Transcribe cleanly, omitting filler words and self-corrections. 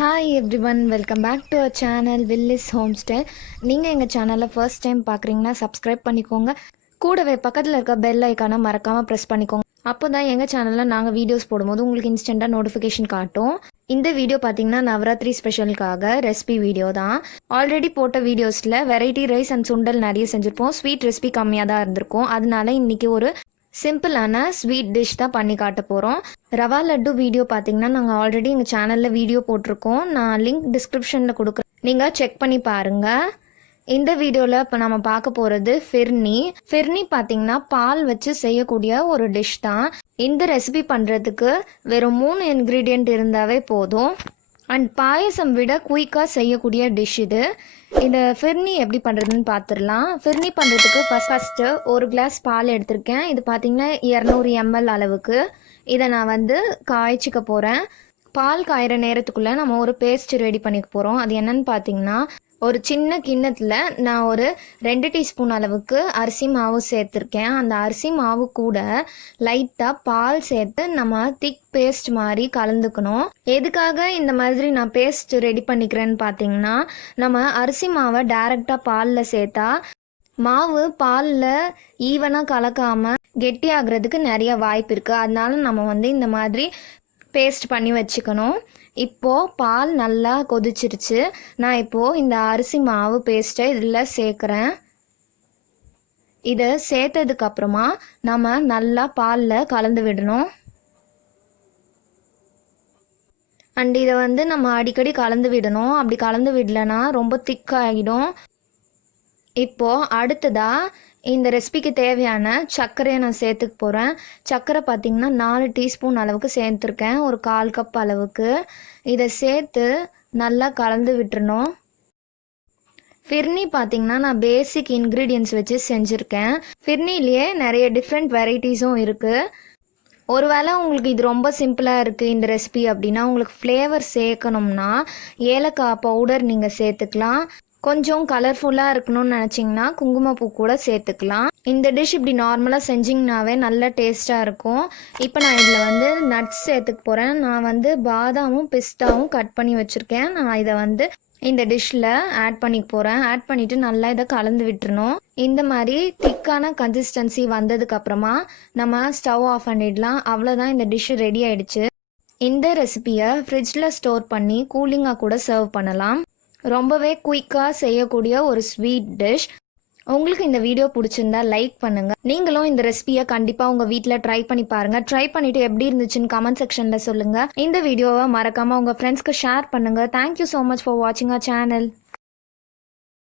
Hi everyone, welcome back to our channel Willis Homestyle. நீங்கள் எங்கள் சேனலில் ஃபர்ஸ்ட் டைம் பார்க்குறீங்கன்னா சப்ஸ்கிரைப் பண்ணிக்கோங்க. கூடவே பக்கத்தில் இருக்க பெல் ஐக்கானை மறக்காமல் ப்ரெஸ் பண்ணிக்கோங்க. அப்போ தான் எங்கள் சேனலில் நாங்கள் வீடியோஸ் போடும்போது உங்களுக்கு இன்ஸ்டண்ட்டாக நோட்டிஃபிகேஷன் காட்டும். இந்த வீடியோ பார்த்தீங்கன்னா நவராத்திரி ஸ்பெஷலுக்காக ரெசிபி வீடியோ தான். ஆல்ரெடி போட்ட வீடியோஸில் வெரைட்டி ரைஸ் அண்ட் சுண்டல் நிறைய செஞ்சுருப்போம். ஸ்வீட் ரெசிபி கம்மியாக தான் இருந்திருக்கும். அதனால இன்றைக்கி ஒரு சிம்பிளான ஸ்வீட் டிஷ் தான் பண்ணி காட்ட போகிறோம். ரவா லட்டு வீடியோ பார்த்தீங்கன்னா நாங்கள் ஆல்ரெடி எங்கள் சேனலில் வீடியோ போட்டிருக்கோம். நான் லிங்க் டிஸ்கிரிப்ஷனில் கொடுக்குறேன், நீங்கள் செக் பண்ணி பாருங்கள். இந்த வீடியோவில் இப்போ நம்ம பார்க்க போகிறது ஃபிர்னி பார்த்தீங்கன்னா பால் வச்சு செய்யக்கூடிய ஒரு டிஷ் தான். இந்த ரெசிபி பண்ணுறதுக்கு வெறும் 3 இன்க்ரீடியண்ட் இருந்தாவே போதும். அண்ட் பாயசம் விட குயிக்காக செய்யக்கூடிய டிஷ் இது. இந்த ஃபிர்னி எப்படி பண்ணுறதுன்னு பார்த்துடலாம். ஃபிர்னி பண்ணுறதுக்கு ஃபஸ்ட்டு ஒரு கிளாஸ் பால் எடுத்திருக்கேன். இது பார்த்திங்கன்னா 200 ml அளவுக்கு. இதை நான் காய்ச்சிக்க போகிறேன். பால் காய்கிற நேரத்துக்குள்ளே நம்ம ஒரு பேஸ்ட் ரெடி பண்ணிக்க போகிறோம். அது என்னன்னு பார்த்தீங்கன்னா, ஒரு சின்ன கிண்ணத்தில் நான் ஒரு 2 டீஸ்பூன் அளவுக்கு அரிசி மாவு சேர்த்துருக்கேன். அந்த அரிசி மாவு கூட லைட்டாக பால் சேர்த்து நம்ம திக் பேஸ்ட் மாதிரி கலந்துக்கணும். எதுக்காக இந்த மாதிரி நான் பேஸ்ட் ரெடி பண்ணிக்கிறேன்னு பார்த்தீங்கன்னா, நம்ம அரிசி மாவை டைரெக்டாக பாலில் சேர்த்தா மாவு பாலில் ஈவனாக கலக்காமல் கெட்டியாகிறதுக்கு நிறைய வாய்ப்பு இருக்குது. அதனால நம்ம இந்த மாதிரி பேஸ்ட் பண்ணி வச்சுக்கணும். இப்போது பால் நல்லா கொதிச்சிருச்சு. நான் இப்போது இந்த அரிசி மாவு பேஸ்ட்டை இதில் சேர்க்குறேன். இதை சேர்த்ததுக்கப்புறமா நம்ம நல்லா பாலில் கலந்து விடணும். அண்ட் இதை நம்ம அடிக்கடி கலந்து விடணும். அப்படி கலந்து விடலைன்னா ரொம்ப திக்காகிடும். இப்போது அடுத்ததாக இந்த ரெசிபிக்கு தேவையான சர்க்கரையை நான் சேர்த்துக்க போகிறேன். சர்க்கரை பார்த்திங்கன்னா 4 டீஸ்பூன் அளவுக்கு சேர்த்துருக்கேன், ஒரு 1/4 கப் அளவுக்கு. இதை சேர்த்து நல்லா கலந்து விட்டுறணும். ஃபிர்னி பார்த்திங்கன்னா நான் பேசிக் இன்க்ரீடியன்ட்ஸ் வச்சு செஞ்சுருக்கேன். ஃபிர்னிலேயே நிறைய டிஃப்ரெண்ட் வெரைட்டிஸும் இருக்குது. ஒருவேளை உங்களுக்கு இது ரொம்ப சிம்பிளாக இருக்குது இந்த ரெசிபி அப்படின்னா, உங்களுக்கு ஃப்ளேவர் சேர்க்கணும்னா ஏலக்காய் பவுடர் நீங்கள் சேர்த்துக்கலாம். கொஞ்சம் கலர்ஃபுல்லாக இருக்கணும்னு நினச்சிங்கன்னா குங்குமப்பூ கூட சேர்த்துக்கலாம். இந்த டிஷ் இப்படி நார்மலாக செஞ்சிங்கனாவே நல்ல டேஸ்ட்டாக இருக்கும். இப்போ நான் இதில் நட்ஸ் சேர்த்துக்க போகிறேன். நான் பாதாமும் பிஸ்தாவும் கட் பண்ணி வச்சுருக்கேன். நான் இதை இந்த டிஷ்ஷில் ஆட் பண்ணிக்க போகிறேன். ஆட் பண்ணிவிட்டு நல்லா இதை கலந்து விட்டுறணும். இந்த மாதிரி திக்கான கன்சிஸ்டன்சி வந்ததுக்கப்புறமா நம்ம ஸ்டவ் ஆஃப் பண்ணிடலாம். அவ்வளோதான், இந்த டிஷ் ரெடி ஆகிடுச்சு. இந்த ரெசிபியை ஃப்ரிட்ஜில் ஸ்டோர் பண்ணி கூலிங்காக கூட சர்வ் பண்ணலாம். ரொம்பவே குயிக்காக செய்யக்கூடிய ஒரு ஸ்வீட் டிஷ். உங்களுக்கு இந்த வீடியோ பிடிச்சிருந்தா லைக் பண்ணுங்கள். நீங்களும் இந்த ரெசிபியை கண்டிப்பாக உங்கள் வீட்டில் ட்ரை பண்ணி பாருங்கள். ட்ரை பண்ணிவிட்டு எப்படி இருந்துச்சுன்னு கமெண்ட் செக்ஷனில் சொல்லுங்கள். இந்த வீடியோவை மறக்காமல் உங்கள் ஃப்ரெண்ட்ஸ்க்கு ஷேர் பண்ணுங்கள். தேங்க்யூ ஸோ மச் ஃபார் வாட்சிங் அவர் சேனல்.